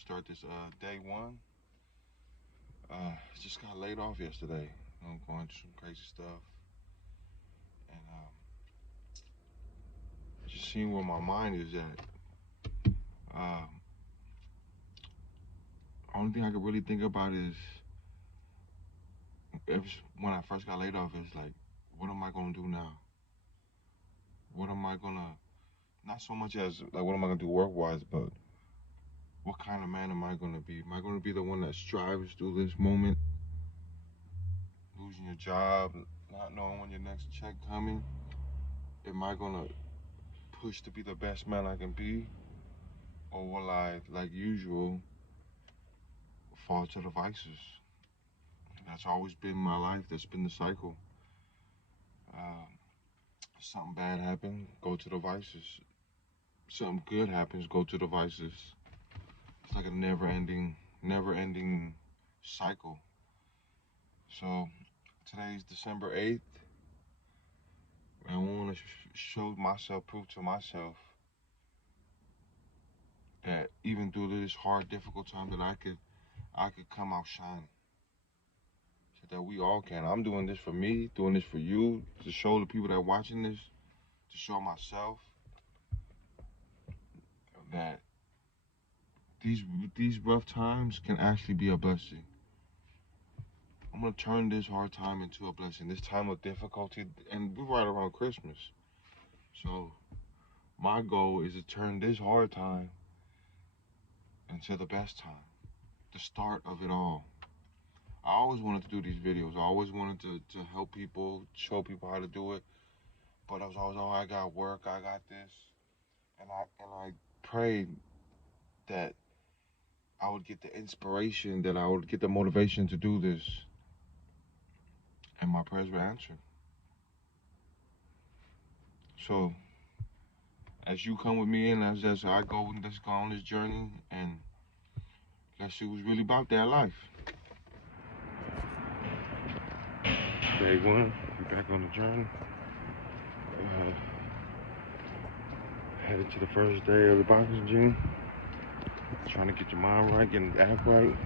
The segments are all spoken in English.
start this day one. Just got laid off yesterday. Going through some crazy stuff, and just seeing where my mind is at. Uh, Only thing I could really think about is when I first got laid off is like, what am I gonna do now? What am I gonna not so much as like what am I gonna do work wise, but what kind of man am I gonna be? Am I gonna be the one that strives through this moment, losing your job, not knowing when your next check coming? Am I gonna push to be the best man I can be? Or will I, like usual, fall to the vices? That's always been my life. That's been the cycle. Uh, Something bad happens, go to the vices. Something good happens, go to the vices. It's like a never-ending cycle. So today's December 8th, and I want to show myself, prove to myself that even through this hard, difficult time, that I could come out shining. So that we all can. I'm doing this for me, doing this for you, to show the people that are watching this, to show myself that these rough times can actually be a blessing. I'm gonna turn this hard time into a blessing. This time of difficulty, and we're right around Christmas. So my goal is to turn this hard time into the best time, the start of it all. I always wanted to do these videos. I always wanted to help people, show people how to do it. But I was always, oh, I got work, I got this. And I prayed that I would get the inspiration, that I would get the motivation to do this. And my prayers were answered. So as you come with me and as I go, let's go on this journey and let's see who's really about that life. Day one, we're back on the journey. Headed to the first day of the boxing gym. Trying to get your mind right, getting the act right.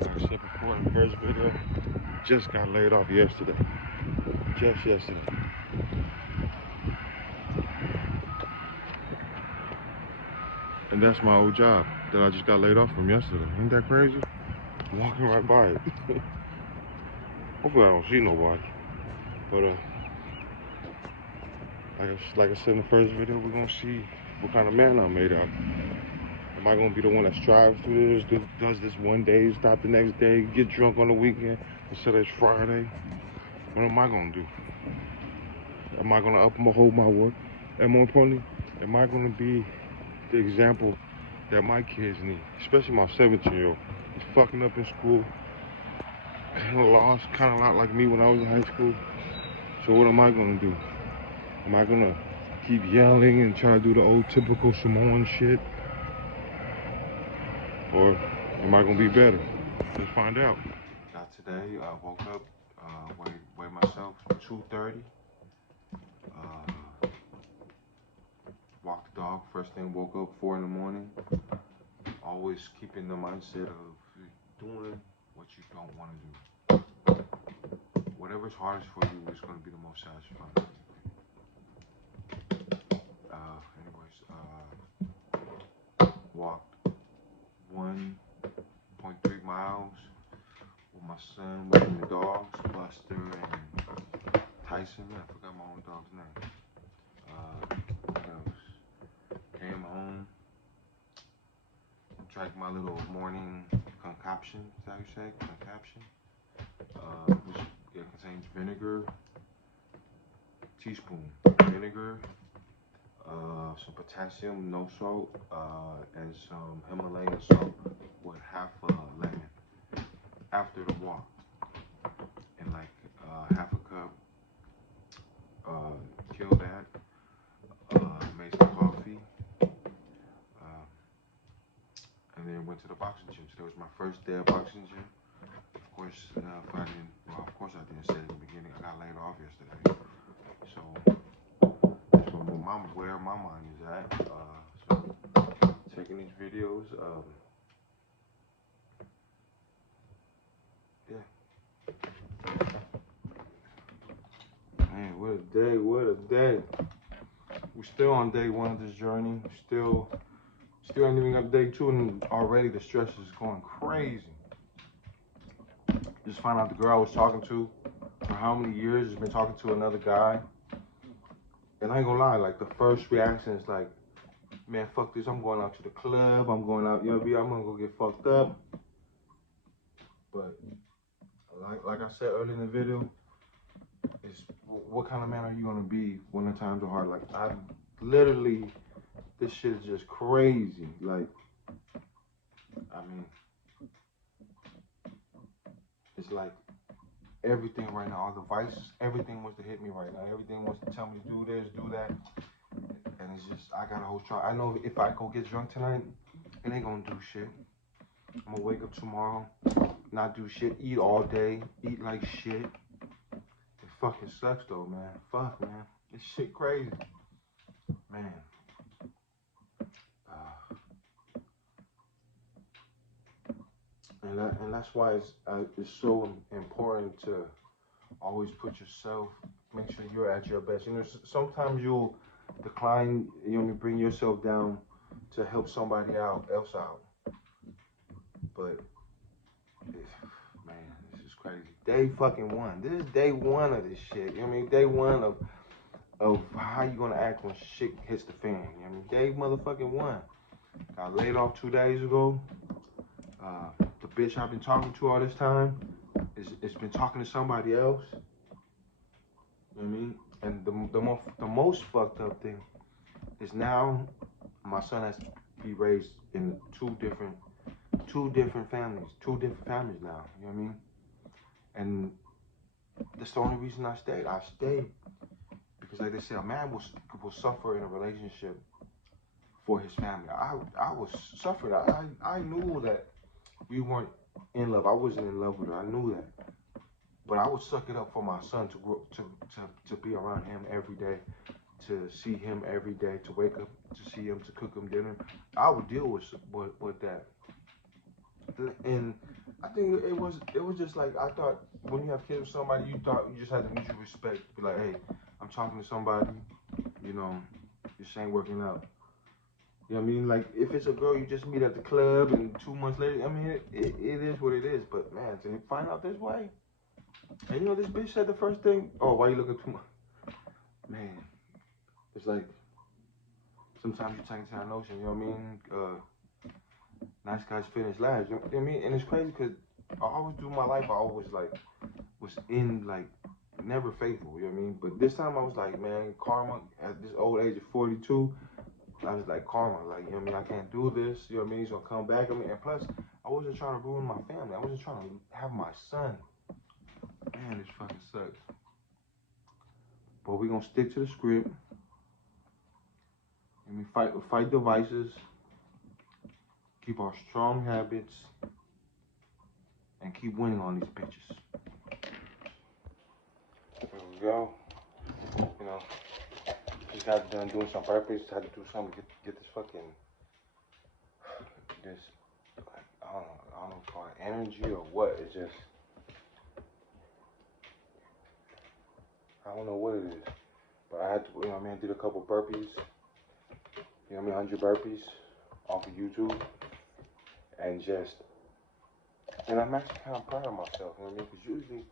Like I said before in the first video, just got laid off yesterday. Just yesterday. And that's my old job that I just got laid off from yesterday. Ain't that crazy? Walking right by it. Hopefully I don't see nobody. But like I said in the first video, we're gonna see what kind of man I'm made out. Am I gonna be the one that strives through this, does this one day, stop the next day, get drunk on the weekend instead of it's Friday? What am I gonna do? Am I gonna uphold my work? And more importantly, am I gonna be the example that my kids need, especially my 17-year-old? He's fucking up in school, kind of lost, kind of a lot like me when I was in high school. So what am I gonna do? Am I gonna keep yelling and try to do the old typical Samoan shit? Or am I gonna be better? Let's find out. Got today, I woke up, weighed myself 2:30. Walked the dog first thing, woke up 4 in the morning. Always keeping the mindset of doing what you don't want to do. Whatever's hardest for you is going to be the most satisfying. Walked 1.3 miles with my son, with the dogs, Buster and Tyson. I forgot my own dog's name. What else? Came home, drank my little morning concoction, is that how you say? Concoction? Which contains vinegar, teaspoon vinegar, some potassium, no salt, and some Himalayan salt with half a lemon after the walk, and like half a cup. Killed that. Made some coffee, and then went to the boxing gym. Today was my first day of boxing gym. Of course, I didn't say it in the beginning. I got laid off yesterday, so where my mind is at. So taking these videos. Yeah. Man, what a day, what a day. We're still on day one of this journey. Still ain't even got day two, and already the stress is going crazy. Just found out the girl I was talking to for how many years has been talking to another guy. And I ain't gonna lie, like the first reaction is like, man, fuck this, I'm going out to the club, I'm going out, you know, I'm gonna go get fucked up. But like I said earlier in the video, it's what kind of man are you gonna be when the times are hard? Like I literally, this shit is just crazy. Like, I mean, it's like everything right now, all the vices, everything wants to hit me right now. Everything wants to tell me to do this, do that. And it's just, I gotta hold strong. I know if I go get drunk tonight, it ain't gonna do shit. I'm gonna wake up tomorrow, not do shit, eat all day, eat like shit. It fucking sucks though, man. Fuck, man. This shit crazy. Man. And that's why it's so important to always put yourself, make sure you're at your best. You know, sometimes you'll decline, you know, bring yourself down to help somebody else out. But, man, this is crazy. Day fucking one. This is day one of this shit. You know what I mean? Day one of how you gonna act when shit hits the fan. You know what I mean? Day motherfucking one. Got laid off 2 days ago. The bitch I've been talking to all this time it's been talking to somebody else. You know what I mean? And the most fucked up thing is now my son has to be raised in two different families now. You know what I mean? And that's the only reason I stayed. I stayed because, like they say, a man will suffer in a relationship for his family. I was suffering. I knew that we weren't in love. I wasn't in love with her. I knew that. But I would suck it up for my son to grow, to be around him every day, to see him every day, to wake up, to see him, to cook him dinner. I would deal with that. And I think it was just like, I thought when you have kids with somebody, you thought you just had the mutual respect. Be like, hey, I'm talking to somebody, you know, this ain't working out. You know what I mean? Like, if it's a girl you just meet at the club and 2 months later, I mean, it is what it is. But, man, to find out this way, and you know, this bitch said the first thing, oh, why you looking too much? Man, it's like, sometimes you take into that notion, you know what I mean? Nice guys finish last, you know what I mean? And it's crazy because I always do my life, I always, like, was in, like, never faithful, you know what I mean? But this time I was like, man, karma, at this old age of 42, I was like, karma, like, you know what I mean? I can't do this, you know what I mean? He's gonna come back. I mean, and plus, I wasn't trying to ruin my family. I wasn't trying to have my son. Man, this fucking sucks. But we're gonna stick to the script. And we fight the vices. Keep our strong habits. And keep winning on these bitches. There we go. You know, just got done doing some purpose. Had to do something to get this fucking, this, like, I don't know if it's called energy or what. It's just, I don't know what it is. But I had to, you know what I mean, I did a couple burpees. You know what I mean, 100 burpees off of YouTube. And I'm actually kind of proud of myself, you know what I mean? Because usually,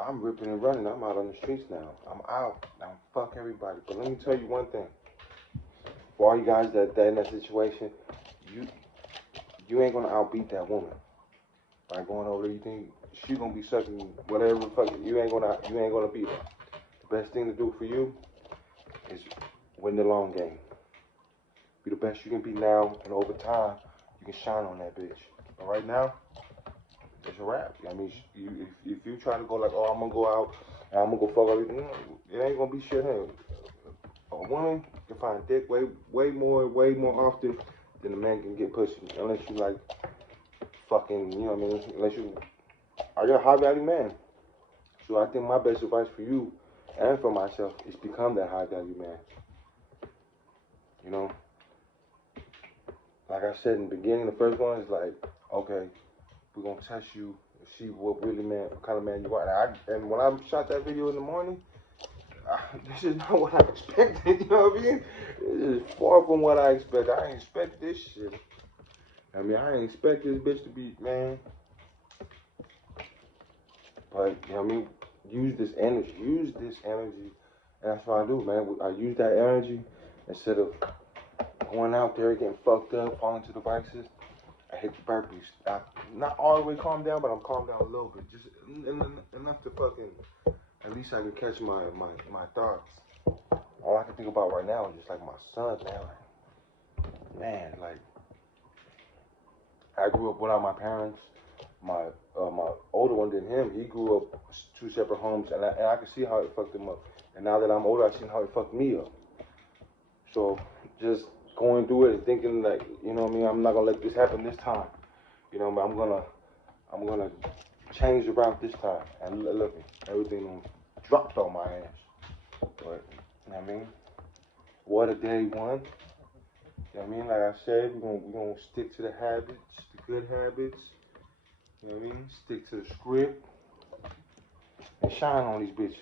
I'm ripping and running. I'm out on the streets now. I'm out. Now, fuck everybody. But let me tell you one thing. For all you guys that in that situation, you ain't gonna outbeat that woman. By going over there, you think she gonna be sucking whatever fucking, you ain't gonna beat her. The best thing to do for you is win the long game. Be the best you can be now, and over time, you can shine on that bitch. But right now, it's a wrap. I mean, if you try to go like, oh, I'm gonna go out and I'm gonna go fuck everything, it ain't gonna be shit here. A woman can find dick way more often than a man can get pussy, unless you like fucking, you know what I mean? Unless you are a high value man. So I think my best advice for you and for myself is become that high value man. You know, like I said in the beginning, the first one is like, okay, we're gonna test you, see what kind of man you are. And when I shot that video in the morning, this is not what I expected. You know what I mean? This is far from what I expected. I ain't expect this shit. I mean, I ain't expect this bitch to be, man. But you know what I mean? Use this energy. And that's what I do, man. I use that energy instead of going out there getting fucked up, falling to the vices. I hit the burpees. I not all the way calm down, but I'm calmed down a little bit. Just enough to fucking, at least I can catch my thoughts. All I can think about right now is just like my son, man. Man, like, I grew up without my parents. My older one than him, he grew up two separate homes, and I can see how it fucked him up. And now that I'm older, I see how it fucked me up. So just going through it and thinking like, you know what I mean, I'm not gonna let this happen this time. You know, I'm gonna change the route this time. And look, everything dropped on my ass. But you know what I mean, what a day one. You know what I mean? Like I said, we're gonna stick to the habits, the good habits. You know what I mean? Stick to the script and shine on these bitches.